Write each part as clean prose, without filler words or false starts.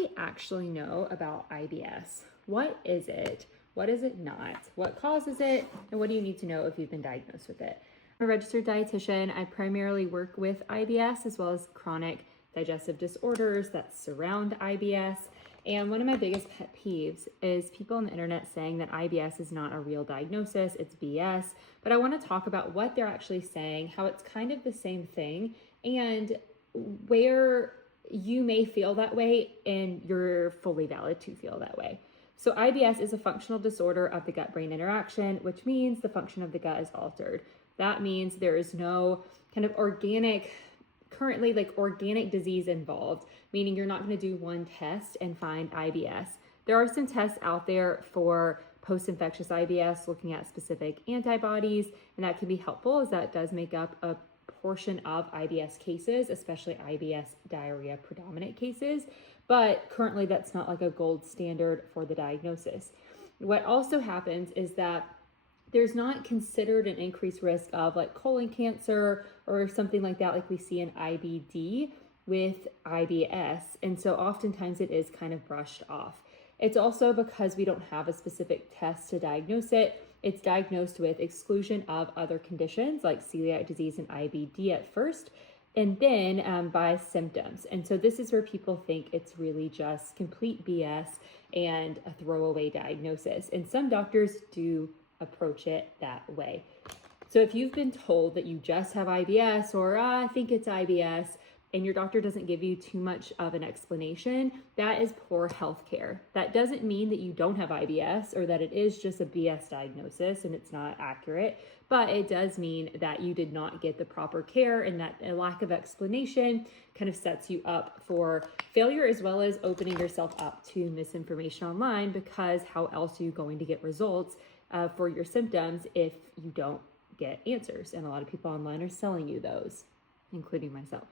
we actually know about IBS? What is it? What is it not? What causes it? And what do you need to know if you've been diagnosed with it? I'm a registered dietitian. I primarily work with IBS as well as chronic digestive disorders that surround IBS. And one of my biggest pet peeves is people on the internet saying that IBS is not a real diagnosis, it's BS. But I want to talk about what they're actually saying, how it's kind of the same thing, and where you may feel that way and you're fully valid to feel that way. So IBS is a functional disorder of the gut-brain interaction, which means the function of the gut is altered. That means there is no kind of organic disease involved, meaning you're not going to do one test and find IBS. There are some tests out there for post-infectious IBS looking at specific antibodies, and that can be helpful as that does make up a portion of IBS cases, especially IBS diarrhea predominant cases, but currently that's not like a gold standard for the diagnosis. What also happens is that there's not considered an increased risk of like colon cancer or something like that, like we see in IBD with IBS. And so oftentimes it is kind of brushed off. It's also because we don't have a specific test to diagnose it. It's diagnosed with exclusion of other conditions like celiac disease and IBD at first, and then by symptoms. And so this is where people think it's really just complete BS and a throwaway diagnosis. And some doctors do approach it that way. So if you've been told that you just have IBS or I think it's IBS, and your doctor doesn't give you too much of an explanation, that is poor healthcare. That doesn't mean that you don't have IBS or that it is just a BS diagnosis and it's not accurate, but it does mean that you did not get the proper care, and that a lack of explanation kind of sets you up for failure as well as opening yourself up to misinformation online, because how else are you going to get results for your symptoms if you don't get answers? And a lot of people online are selling you those, including myself.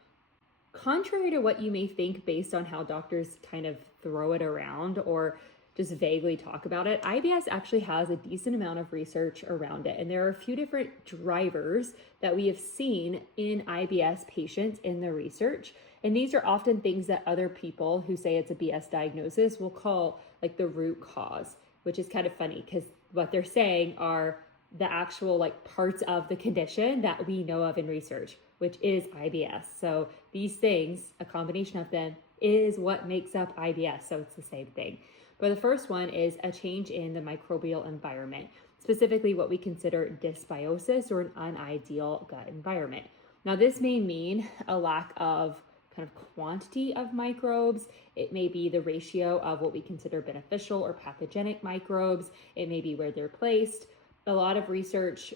Contrary to what you may think based on how doctors kind of throw it around or just vaguely talk about it, IBS actually has a decent amount of research around it. And there are a few different drivers that we have seen in IBS patients in the research. And these are often things that other people who say it's a BS diagnosis will call like the root cause, which is kind of funny because what they're saying are the actual like parts of the condition that we know of in research, which is IBS. So these things, a combination of them, is what makes up IBS. So it's the same thing. But the first one is a change in the microbial environment, specifically what we consider dysbiosis or an unideal gut environment. Now this may mean a lack of kind of quantity of microbes. It may be the ratio of what we consider beneficial or pathogenic microbes. It may be where they're placed. A lot of research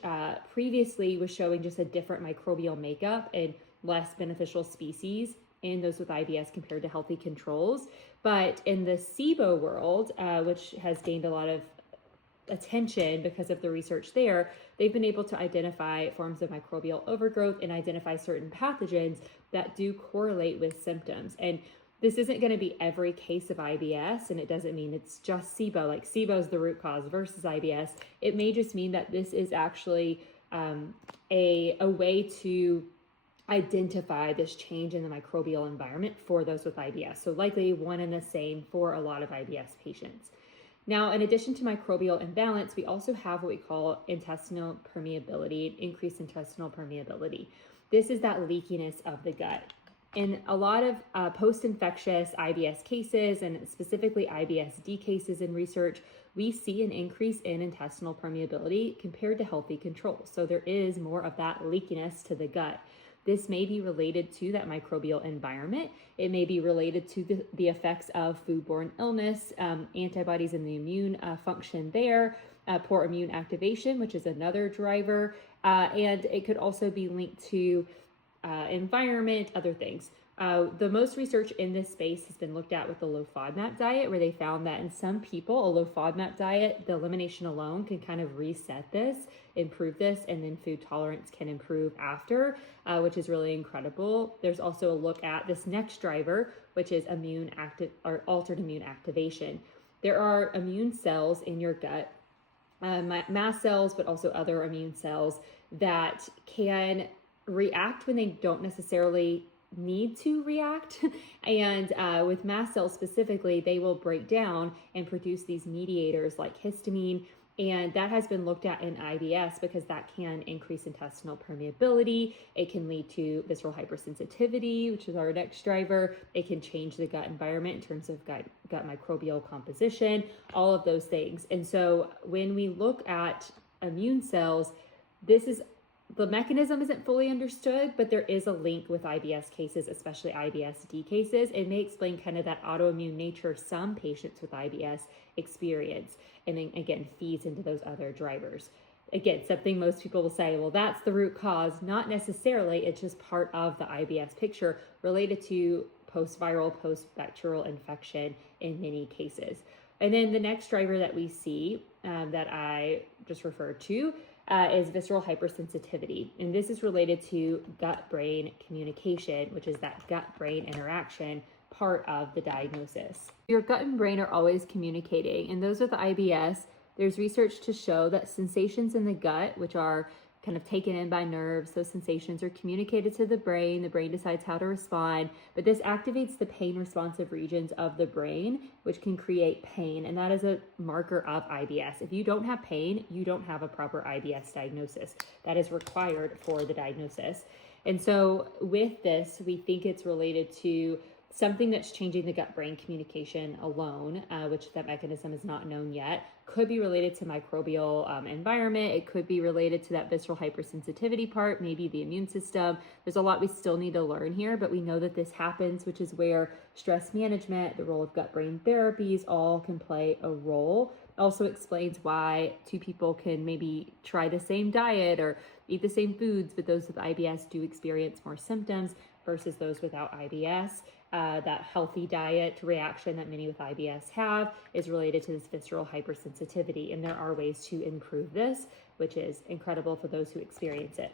previously was showing just a different microbial makeup and less beneficial species in those with IBS compared to healthy controls. But in the SIBO world, which has gained a lot of attention because of the research there, they've been able to identify forms of microbial overgrowth and identify certain pathogens that do correlate with symptoms. And this isn't going to be every case of IBS, and it doesn't mean it's just SIBO, like SIBO is the root cause versus IBS. It may just mean that this is actually a way to identify this change in the microbial environment for those with IBS. So likely one and the same for a lot of IBS patients. Now, in addition to microbial imbalance, we also have what we call intestinal permeability, increased intestinal permeability. This is that leakiness of the gut. In a lot of post-infectious IBS cases, and specifically IBS-D cases in research, we see an increase in intestinal permeability compared to healthy controls. So there is more of that leakiness to the gut. This may be related to that microbial environment. It may be related to the effects of foodborne illness, antibodies in the immune function there, poor immune activation, which is another driver, and it could also be linked to environment, other things. The most research in this space has been looked at with the low FODMAP diet, where they found that in some people, a low FODMAP diet, the elimination alone can kind of reset this, improve this, and then food tolerance can improve after, which is really incredible. There's also a look at this next driver, which is altered immune activation. There are immune cells in your gut, mast cells, but also other immune cells that can react when they don't necessarily need to react. And with mast cells specifically, they will break down and produce these mediators like histamine. And that has been looked at in IBS because that can increase intestinal permeability. It can lead to visceral hypersensitivity, which is our next driver. It can change the gut environment in terms of gut microbial composition, all of those things. And so when we look at immune cells, the mechanism isn't fully understood, but there is a link with IBS cases, especially IBS-D cases. It may explain kind of that autoimmune nature some patients with IBS experience, and then again, feeds into those other drivers. Again, something most people will say, well, that's the root cause. Not necessarily, it's just part of the IBS picture related to post-viral, post-bacterial infection in many cases. And then the next driver that we see that I just referred to is visceral hypersensitivity. And this is related to gut-brain communication, which is that gut-brain interaction part of the diagnosis. Your gut and brain are always communicating. And those with IBS, there's research to show that sensations in the gut, which are kind of taken in by nerves, those sensations are communicated to the brain decides how to respond, but this activates the pain responsive regions of the brain, which can create pain, and that is a marker of IBS. If you don't have pain, you don't have a proper IBS diagnosis. That is required for the diagnosis. And so with this, we think it's related to something that's changing the gut-brain communication alone, which that mechanism is not known yet. Could be related to microbial environment. It could be related to that visceral hypersensitivity part, maybe the immune system. There's a lot we still need to learn here, but we know that this happens, which is where stress management, the role of gut-brain therapies, all can play a role. Also explains why two people can maybe try the same diet or eat the same foods, but those with IBS do experience more symptoms versus those without IBS. That healthy diet reaction that many with IBS have is related to this visceral hypersensitivity, and there are ways to improve this, which is incredible for those who experience it.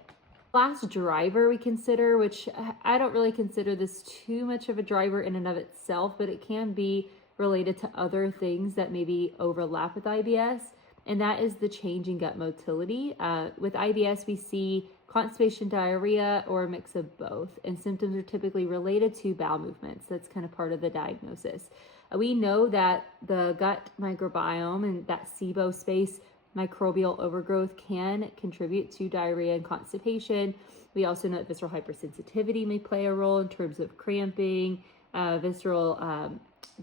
Last driver we consider, which I don't really consider this too much of a driver in and of itself, but it can be related to other things that maybe overlap with IBS, and that is the change in gut motility. With IBS, we see constipation, diarrhea, or a mix of both. And symptoms are typically related to bowel movements. That's kind of part of the diagnosis. We know that the gut microbiome and that SIBO space microbial overgrowth can contribute to diarrhea and constipation. We also know that visceral hypersensitivity may play a role in terms of cramping,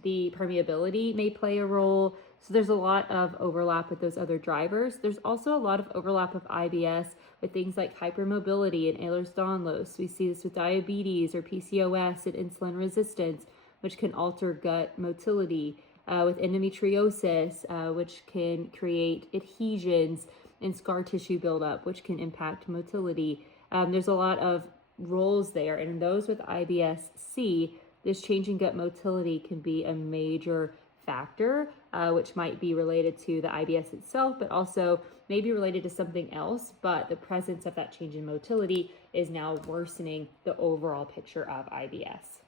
the permeability may play a role. So there's a lot of overlap with those other drivers. There's also a lot of overlap with IBS with things like hypermobility and Ehlers-Danlos. We see this with diabetes or PCOS and insulin resistance, which can alter gut motility, with endometriosis, which can create adhesions and scar tissue buildup, which can impact motility. There's a lot of roles there, and in those with IBS-C, this change in gut motility can be a major factor, which might be related to the IBS itself, but also may be related to something else. But the presence of that change in motility is now worsening the overall picture of IBS.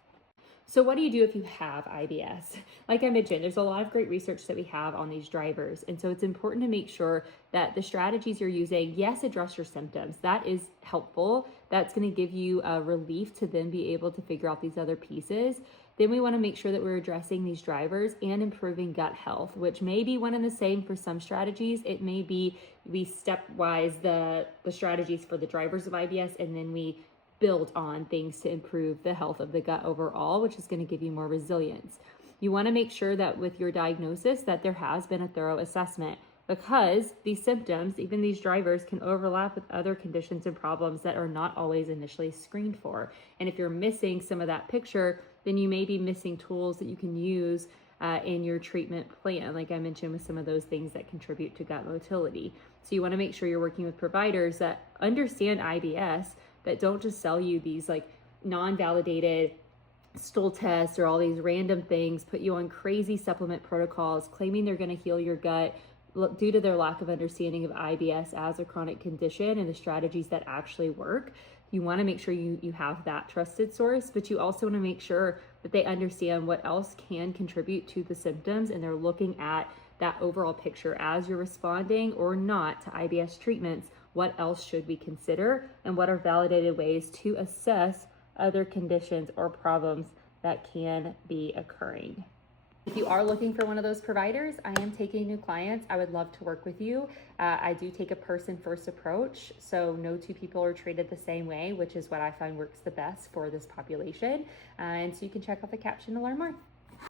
So what do you do if you have IBS? Like I mentioned, there's a lot of great research that we have on these drivers. And so it's important to make sure that the strategies you're using, yes, address your symptoms. That is helpful. That's going to give you a relief to then be able to figure out these other pieces. Then we want to make sure that we're addressing these drivers and improving gut health, which may be one and the same for some strategies. It may be we stepwise the strategies for the drivers of IBS, and then we build on things to improve the health of the gut overall, which is going to give you more resilience. You want to make sure that with your diagnosis that there has been a thorough assessment, because these symptoms, even these drivers, can overlap with other conditions and problems that are not always initially screened for. And if you're missing some of that picture, then you may be missing tools that you can use in your treatment plan, like I mentioned with some of those things that contribute to gut motility. So you want to make sure you're working with providers that understand IBS, that don't just sell you these like non-validated stool tests or all these random things, put you on crazy supplement protocols, claiming they're going to heal your gut due to their lack of understanding of IBS as a chronic condition and the strategies that actually work. You want to make sure you have that trusted source, but you also want to make sure that they understand what else can contribute to the symptoms, and they're looking at that overall picture as you're responding or not to IBS treatments. What else should we consider, and what are validated ways to assess other conditions or problems that can be occurring. If you are looking for one of those providers, I am taking new clients. I would love to work with you. I do take a person first approach, so no two people are treated the same way, which is what I find works the best for this population. And so you can check out the caption to learn more.